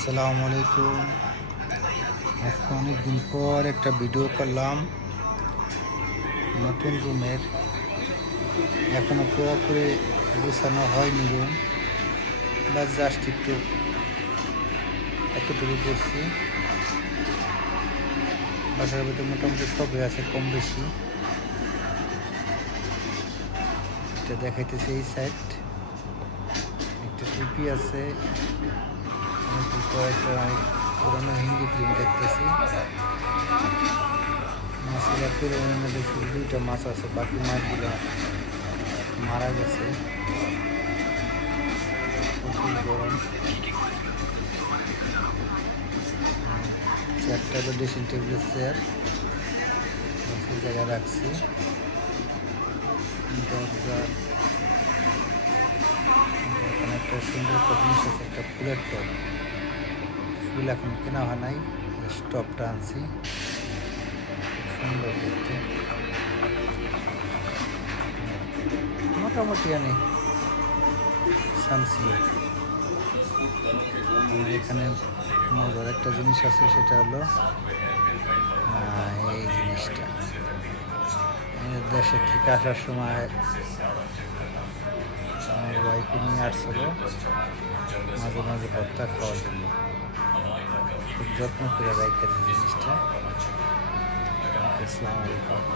আসসালামু আলাইকুম। আজকে অনেকদিন পর একটা ভিডিও করলাম নতুন রুমের। এখনো পুরোপুরি গুছানো হয়নি রুম, বা জাস্ট একটু এতটুকু করছি। বাসার ভিতরে মোটামুটি সবই আছে কম বেশি। এটা দেখাইতেছে এই সাইড একটা টিভি আছে, অনেকদিন পর একটা পুরানো হিন্দি ফিল্ম দেখতেছি। মাছের অ্যাকুরিয়ামের মধ্যে শুধু 2টা মাছ আছে, বাকি মাছগুলো মারা গেছে। প্রচুর গরম। 4টা হলো ড্রেসিং টেবিলের চেয়ার, সেই জায়গায় রাখছি। দরজা, এখানে একটা সুন্দর একটা জিনিস আছে, একটা ফুলের টব। ফুল এখন কেনা হয় নাই, স্টপটা আনছি, সুন্দর দেখতে। মোটামুটি আনি সামসি। এখানে মজার একটা জিনিস আছে, সেটা হলো এই জিনিসটা। দেশের থেকে আসার সময় আমার ওয়াইফে নিয়ে আসছিল মাঝে মাঝে ভর্তা খাওয়ার জন্য। খুব যত্ন করে রাখা জিনিসটা। আসসালামু আলাইকুম।